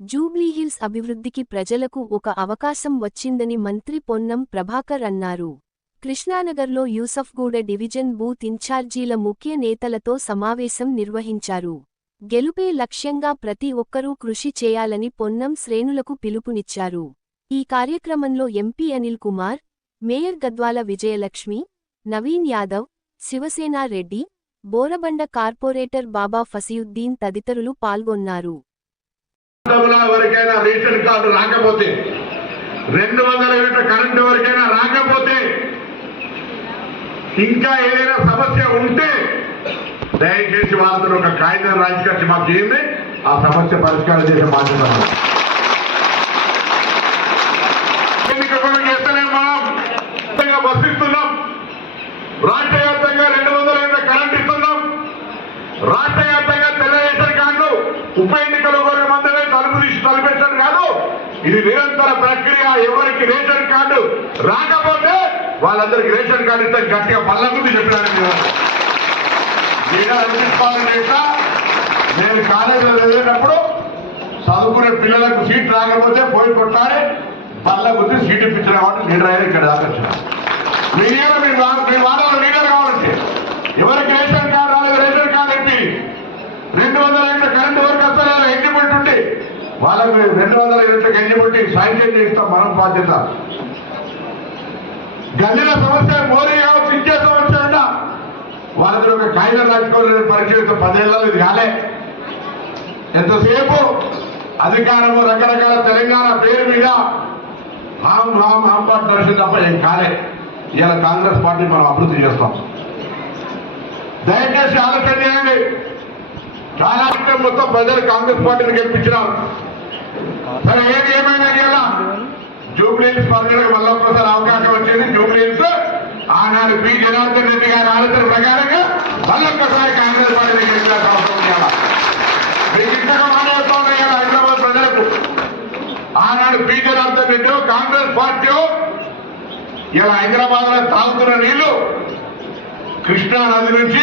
జూబ్లీహిల్స్ అభివృద్ధికి ప్రజలకు ఒక అవకాశం వచ్చిందని మంత్రి పొన్నం ప్రభాకర్ అన్నారు. కృష్ణానగర్లో యూసఫ్గూడ డివిజన్ బూత్ ఇన్ఛార్జీల ముఖ్య నేతలతో సమావేశం నిర్వహించారు. గెలుపే లక్ష్యంగా ప్రతి ఒక్కరూ కృషి చేయాలని పొన్నం శ్రేణులకు పిలుపునిచ్చారు. ఈ కార్యక్రమంలో MP Anil Kumar, mayor Gadwal Vijayalakshmi, Naveen Yadav, Shivasena Reddy, Borabanda corporator Baba Fasiuddin తదితరులు పాల్గొన్నారు. ఎవరికైనా రేషన్ కార్డు రాకపోతే, 200 యూనిట్ల కరెంటు ఎవరికైనా రాకపోతే, ఇంకా ఏదైనా సమస్య ఉంటే దయచేసి వాళ్ళతో ఒక కాగితం రాజకీయ మాకు చేయండి, ఆ సమస్య పరిష్కారం చేసే బాధ్యత చేస్తేనే మనం బస్సు ఇస్తున్నాం. రాష్ట్ర వ్యాప్తంగా 200 యూనిట్ల కరెంట్ ఇస్తున్నాం. రాష్ట్ర వ్యాప్తంగా తెల్ల రేషన్ కార్డు ఉప ఎన్నికలు ఒకరి మందమే తలుపు తీసి తలపెట్టడం కాదు, ఇది నిరంతర ప్రక్రియ. ఎవరికి రేషన్ కార్డు రాకపోతే వాళ్ళందరికీ రేషన్ కార్డు ఇస్తే గట్టిగా పళ్ళ గురించి చెప్పినాను. నేను కాలేజీలో చదివేటప్పుడు చదువుకునే పిల్లలకు సీట్ రాకపోతే పోయి కొట్టాలి, పళ్ళ గురించి సీట్ ఇప్పించిన కాబట్టి లీడర్ అయినా ఇక్కడ దాకా వచ్చిన. మీ వాడలో లీడర్ కావాలంటే ఎవరికి రేషన్ కార్డు రాలేదు రేషన్ కార్డు ఇప్పి 200 యూనిట్ల కరెంటు వరకు వస్తారా ఎగ్జిబిట్ ఉంటే వాళ్ళకి 200 యూనిట్లకు ఎగ్జిబిట్ శాంక్షన్ చేస్తాం మనం బాధ్యత. గల్లీల సమస్య మోరీ కావచ్చు, ఇంకే సమస్య ఉన్నా వాళ్ళతో ఒక కాగితం రాసుకోవాలని పరిచయం 10 ఏళ్ళలో ఇది కాలే. ఎంతసేపు అధికారము రకరకాల తెలంగాణ పేరు మీద హామ్ పార్టీ నడిచింది తప్ప ఏం కాలే. ఇలా కాంగ్రెస్ పార్టీ మనం అభివృద్ధి చేస్తాం. దయచేసి ఆలోచన చేయండి. చాలా మొత్తం ప్రజలు కాంగ్రెస్ పార్టీని గెలిపించినారు. సరే ఏది ఏమైనా ఇలా జూబ్లీహిల్స్ పరిధిలోకి మళ్ళొక్కసారి అవకాశం వచ్చింది. జూబ్లీహిల్స్ ఆనాడు పి జనార్దన్ రెడ్డి గారి ఆలోచన ప్రకారంగా మళ్ళొక్కసారి కాంగ్రెస్ పార్టీని గెలిపించాల్సిన అవసరం ఉండాలి. మీకు ఇంతగా మాట్లాడుతూ ఉన్నాయి కదా హైదరాబాద్ ప్రజలకు. ఆనాడు పి జనార్దన్ రెడ్డి కాంగ్రెస్ పార్టీ ఇలా హైదరాబాద్ లో తాగుతున్న నీళ్లు కృష్ణా నది నుంచి